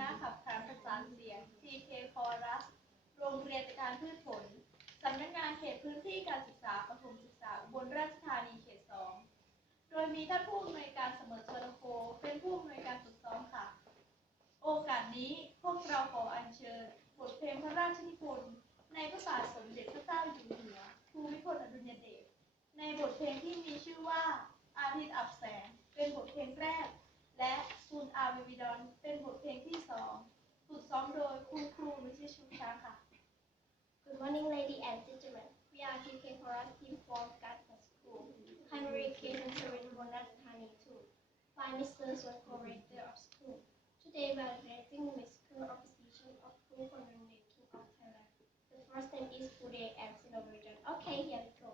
ณะขับขานประสานเสียง TK Chorus โรงเรียนการพืชผลสำนักงานเขตพื้นที่การศึกษาประถมศึกษาอุบลราชธานีเขต 2 โดยมีท่านผู้อำนวยการเสมอชลโคเป็นผู้อำนวยการฝึกซ้อมค่ะ โอกาสนี้พวกเราขออัญเชิญบทเพลงพระราชนิพนธ์ในพระบาทสมเด็จพระเจ้าอยู่หัวภูมิพลอดุลยเดชในบทเพลงที่มีชื่อว่าอาทิตย์อับแสงเป็นบทเพลงแรกและซูนอาวิวิดอนเป็นบทเพลงที่2ฝึกซ้อมโดยคุณครูนุชชูช้างค่ะ Good morning, ladies and gentlemen. We are TK Chorus team from Gatsa School, Primary Education Service Bonatani 2. By Mr. Swan, Director of School. Today we are directing musical opposition of School Condemnation of Thailand. The first name is Pude and Sinovision. Okay, here we go.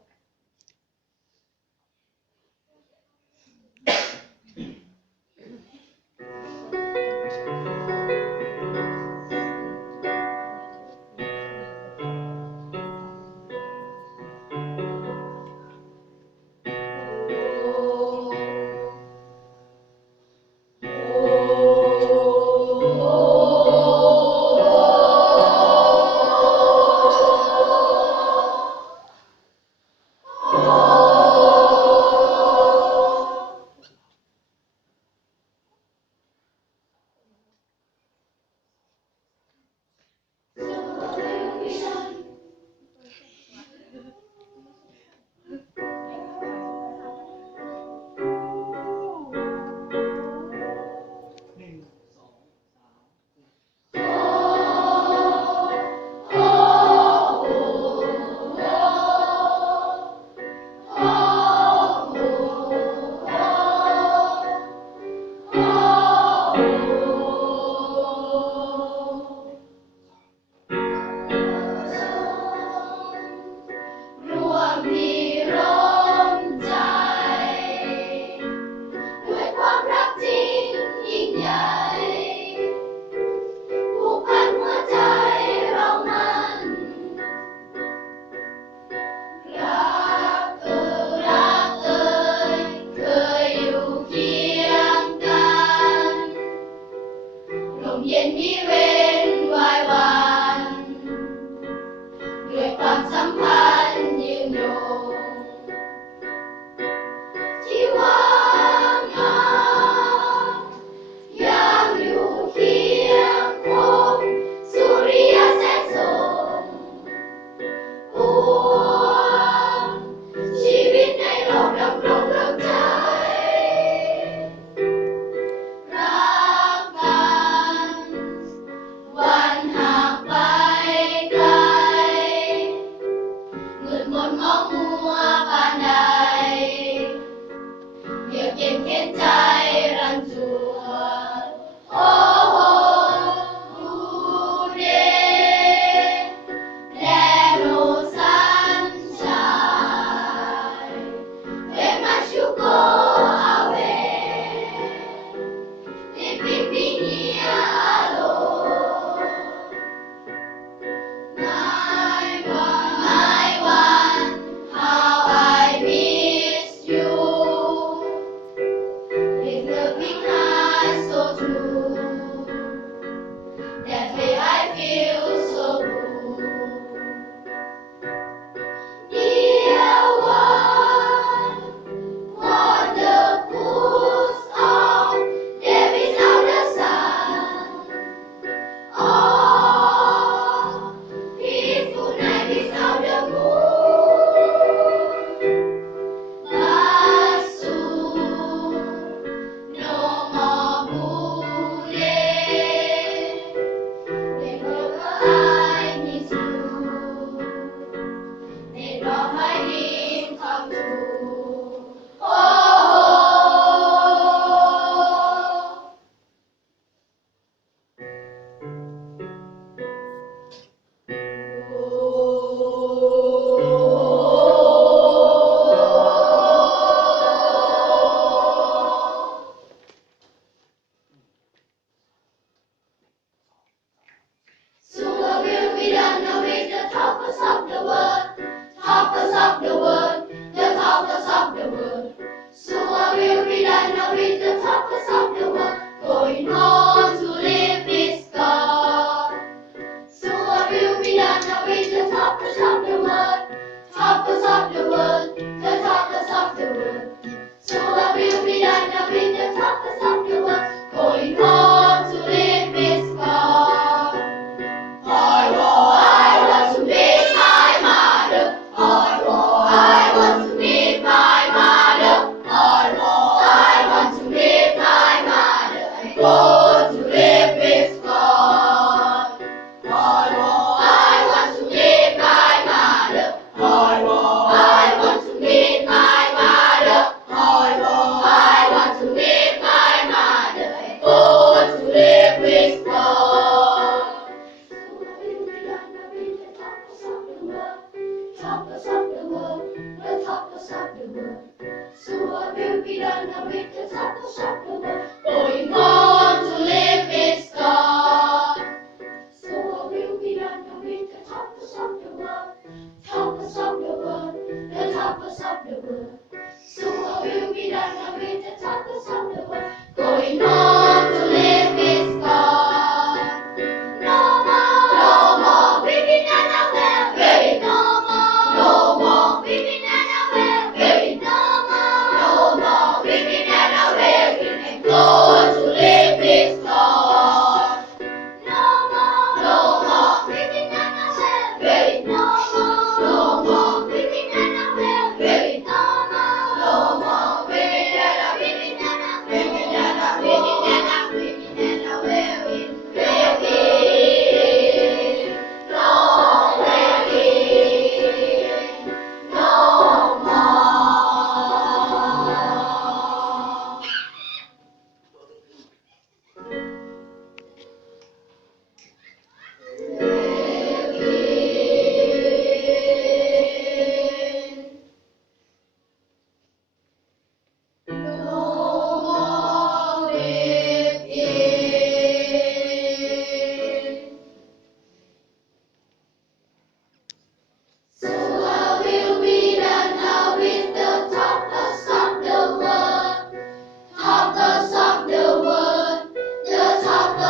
So I will be done with the purpose of the world, going home to live peace.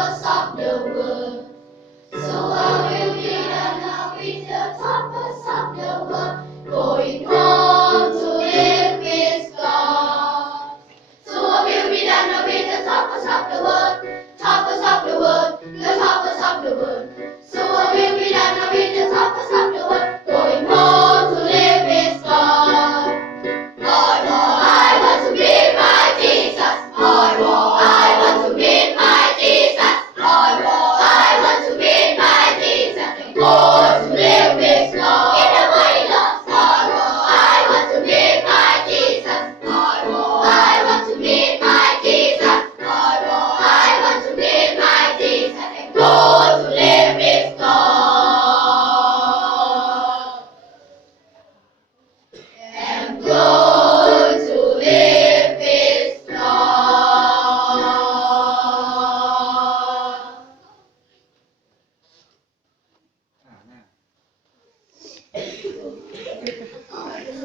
rivers of the world.